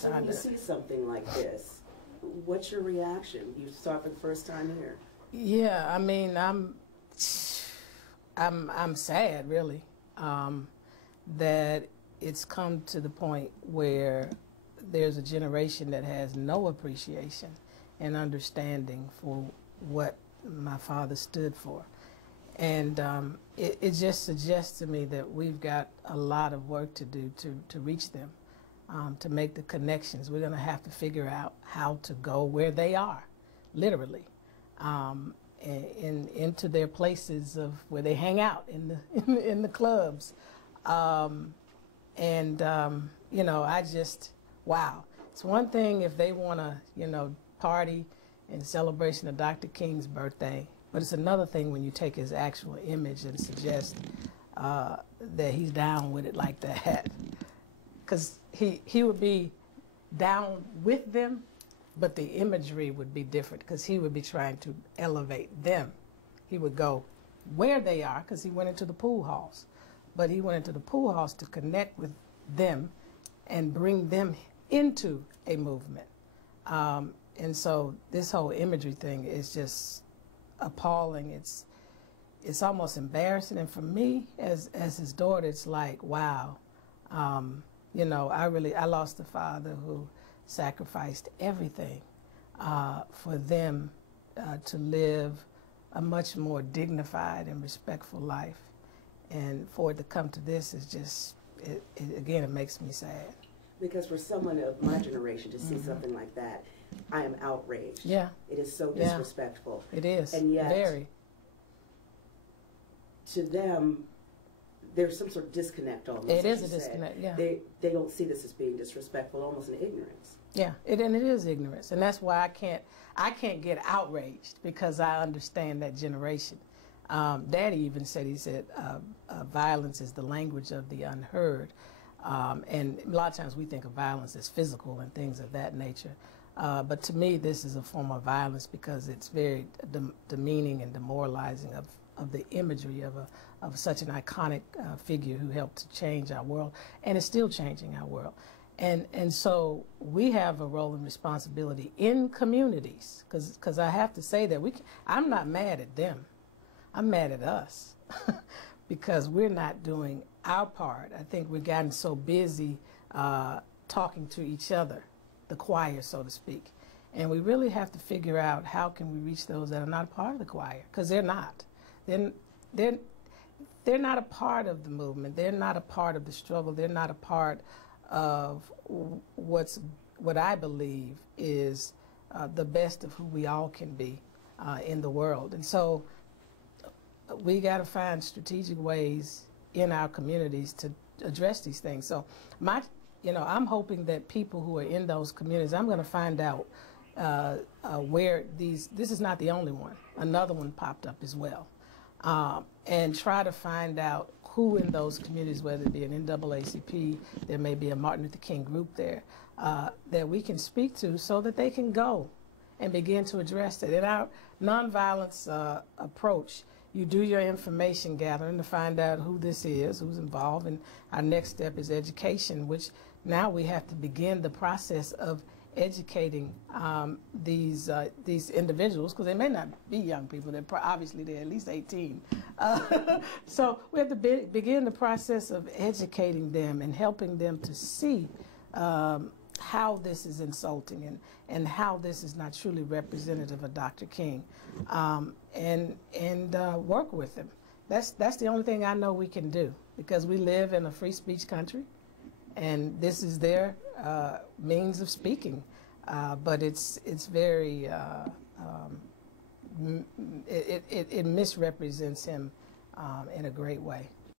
So when you see something like this, what's your reaction? You saw it for the first time here. Yeah, I mean, I'm sad, really, that it's come to the point where there's a generation that has no appreciation and understanding for what my father stood for. And it just suggests to me that we've got a lot of work to do to reach them, to make the connections. We're going to have to figure out how to go where they are, literally, into their places of where they hang out in the clubs. You know, I just, wow. It's one thing if they want to, you know, party in celebration of Dr. King's birthday, but it's another thing when you take his actual image and suggest that he's down with it like that. Because he would be down with them, but the imagery would be different because he would be trying to elevate them. He would go where they are because he went into the pool halls. But he went into the pool halls to connect with them and bring them into a movement. And so this whole imagery thing is just appalling. It's almost embarrassing. And for me, as his daughter, it's like, wow. You know, I lost a father who sacrificed everything for them to live a much more dignified and respectful life. And for it to come to this is just, again, it makes me sad. Because for someone of my generation to see something like that, I am outraged. Yeah. It is so disrespectful. It is. And yet, very. To them, there's some sort of disconnect almost. It is a disconnect, yeah. They don't see this as being disrespectful, almost an ignorance. Yeah, and it is ignorance. And that's why I can't get outraged, because I understand that generation. Daddy even said, he said, violence is the language of the unheard. And a lot of times we think of violence as physical and things of that nature. But to me, this is a form of violence because it's very demeaning and demoralizing of the imagery of such an iconic figure who helped to change our world and is still changing our world. And so we have a role and responsibility in communities, because I have to say that I'm not mad at them. I'm mad at us because we're not doing our part. I think we've gotten so busy talking to each other, the choir, so to speak. And we really have to figure out how can we reach those that are not a part of the choir, because they're not. They're not a part of the movement. They're not a part of the struggle. They're not a part of what I believe is the best of who we all can be in the world. And so we got to find strategic ways in our communities to address these things. So I'm hoping that people who are in those communities, I'm going to find out where this is not the only one. Another one popped up as well. And try to find out who in those communities, whether it be an NAACP, there may be a Martin Luther King group there, that we can speak to so that they can go and begin to address it. In our nonviolence approach, you do your information gathering to find out who this is, who's involved, and our next step is education, which now we have to begin the process of educating these individuals, because they may not be young people. Obviously they're at least 18. So we have to begin the process of educating them and helping them to see how this is insulting and how this is not truly representative of Dr. King, and work with them. That's the only thing I know we can do, because we live in a free speech country, and this is their means of speaking. But it's very it misrepresents him in a great way.